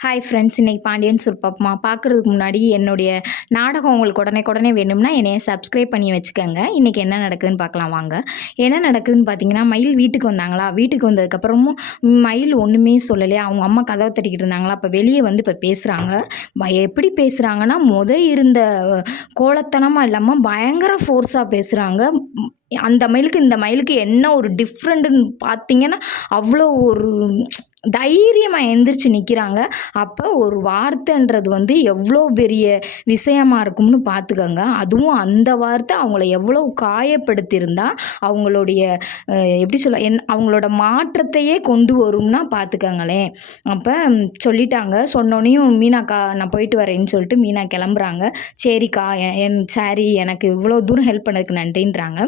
Hi friends, இன்னைக்கு பாண்டியன் சுருப்பமா பார்க்குறதுக்கு முன்னாடி என்னுடைய நாடகம் உங்களுக்கு உடனே வேணும்னா என்னைய சப்ஸ்கிரைப் பண்ணி வச்சுக்கோங்க. இன்றைக்கி என்ன நடக்குதுன்னு பார்க்கலாம் வாங்க. என்ன நடக்குதுன்னு பார்த்தீங்கன்னா, மயில் வீட்டுக்கு வந்தாங்களா, வீட்டுக்கு வந்ததுக்கப்புறமும் மயில் ஒன்றுமே சொல்லலையா, அவங்க அம்மா கதவை தட்டிக்கிட்டு இருந்தாங்களா, அப்போ வெளியே வந்து இப்போ பேசுகிறாங்க. எப்படி பேசுகிறாங்கன்னா, இருந்த கோலத்தனமாக இல்லாமல் பயங்கர ஃபோர்ஸாக பேசுகிறாங்க. அந்த மயிலுக்கு இந்த மயிலுக்கு என்ன ஒரு டிஃப்ரெண்ட்டுன்னு பார்த்தீங்கன்னா, அவ்வளோ ஒரு தைரியமா எந்திரிச்சு நிக்கிறாங்க. அப்ப ஒரு வார்த்தைன்றது வந்து எவ்வளோ பெரிய விஷயமா இருக்கும்னு பார்த்துக்கங்க. அதுவும் அந்த வார்த்தை அவங்கள எவ்வளோ காயப்படுத்தியிருந்தா, அவங்களுடைய எப்படி சொல்ல அவங்களோட மாற்றத்தையே கொண்டு வரும்னா பார்த்துக்கங்களேன். அப்ப சொல்லிட்டாங்க. சொன்னோனையும் மீனாக்கா நான் போயிட்டு வரேன்னு சொல்லிட்டு மீனா கிளம்புறாங்க. சரிக்கா சாரி எனக்கு இவ்வளோ தூரம் ஹெல்ப் பண்ணதுக்கு நன்றின்றாங்க.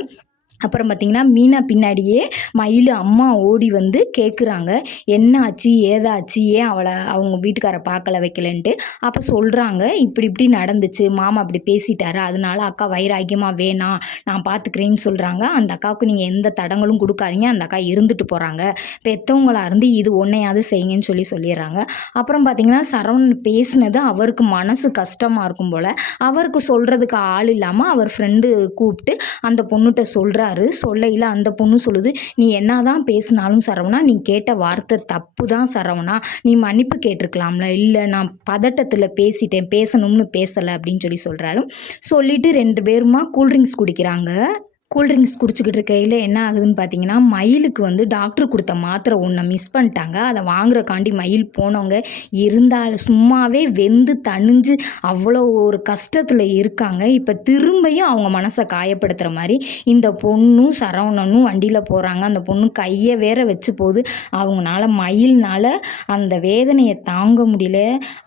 அப்புறம் பார்த்தீங்கன்னா, மீனா பின்னாடியே மயில் அம்மா ஓடி வந்து கேட்குறாங்க. என்ன ஆச்சு? ஏதாச்சு? ஏன் அவங்க வீட்டுக்கார பார்க்கல வைக்கலன்ட்டு. அப்போ சொல்கிறாங்க, இப்படி நடந்துச்சு. மாமா அப்படி பேசிட்டாரு. அதனால அக்கா வைராக்கியமா வேணாம். நான் பார்த்துக்கிறேன்னு சொல்கிறாங்க. அந்த அக்காவுக்கு நீங்கள் எந்த தடங்களும் கொடுக்காதீங்க. அந்த அக்கா இருந்துட்டு போகிறாங்க. பெத்தவங்களா இருந்து இது ஒன்னையாவது செய்யுங்கன்னு சொல்லிடுறாங்க. அப்புறம் பார்த்தீங்கன்னா, சரவணன் பேசினது அவருக்கு மனசு கஷ்டமாக இருக்கும் போல். அவருக்கு சொல்கிறதுக்கு ஆள் இல்லாமல் அவர் ஃப்ரெண்டு கூப்பிட்டு அந்த பொண்ணுகிட்ட சொல்கிறாரு. சொல்லையில் அந்த பொண்ணு சொல்லுது, நீ என்னதான் பேசினாலும் சரவணா, நீ கேட்ட வார்த்தை தப்பு தான் சரவணா, நீ மன்னிப்பு கேட்டிருக்கலாம்ல. இல்லை நான் பதட்டத்தில் பேசிட்டேன், பேசணும்னு பேசலை அப்படின்னு சொல்கிறாரு. சொல்லிட்டு 2 பேருமா கூல்ட்ரிங்க்ஸ் குடிக்கிறாங்க. கூல்ட்ரிங்க்ஸ் குடிச்சிக்கிட்டு இருக்கையில் என்ன ஆகுதுன்னு பார்த்தீங்கன்னா, மயிலுக்கு வந்து டாக்டர் கொடுத்த மாத்திரை ஒன்றை மிஸ் பண்ணிட்டாங்க. அதை வாங்குறக்காண்டி மயில் போனவங்க இருந்தாலும் சும்மாவே வெந்து தணிஞ்சு அவ்வளோ ஒரு கஷ்டத்தில் இருக்காங்க. இப்போ திரும்பியும் அவங்க மனசை காயப்படுத்துகிற மாதிரி இந்த பொண்ணும் சரவணனும் வண்டியில் போகிறாங்க. அந்த பொண்ணு கையை வேற வச்சு போகுது. அவங்களால மயில்னால அந்த வேதனையை தாங்க முடியல.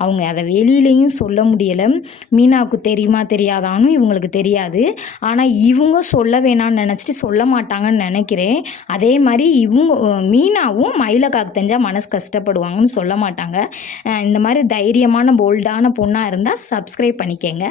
அவங்க அதை வெளியிலையும் சொல்ல முடியலை. மீனாவுக்கு தெரியுமா தெரியாதான்னு இவங்களுக்கு தெரியாது. ஆனால் இவங்க சொல்ல வேணான்னு நினச்சிட்டு சொல்ல மாட்டாங்கன்னு நினைக்கிறேன். அதே மாதிரி மீனாவும் மயிலக்காக்கு தெரிஞ்சால் மனசு கஷ்டப்படுவாங்கன்னு சொல்ல மாட்டாங்க. இந்த மாதிரி தைரியமான போல்டான பொண்ணாக இருந்தால் சப்ஸ்கிரைப் பண்ணிக்கங்க.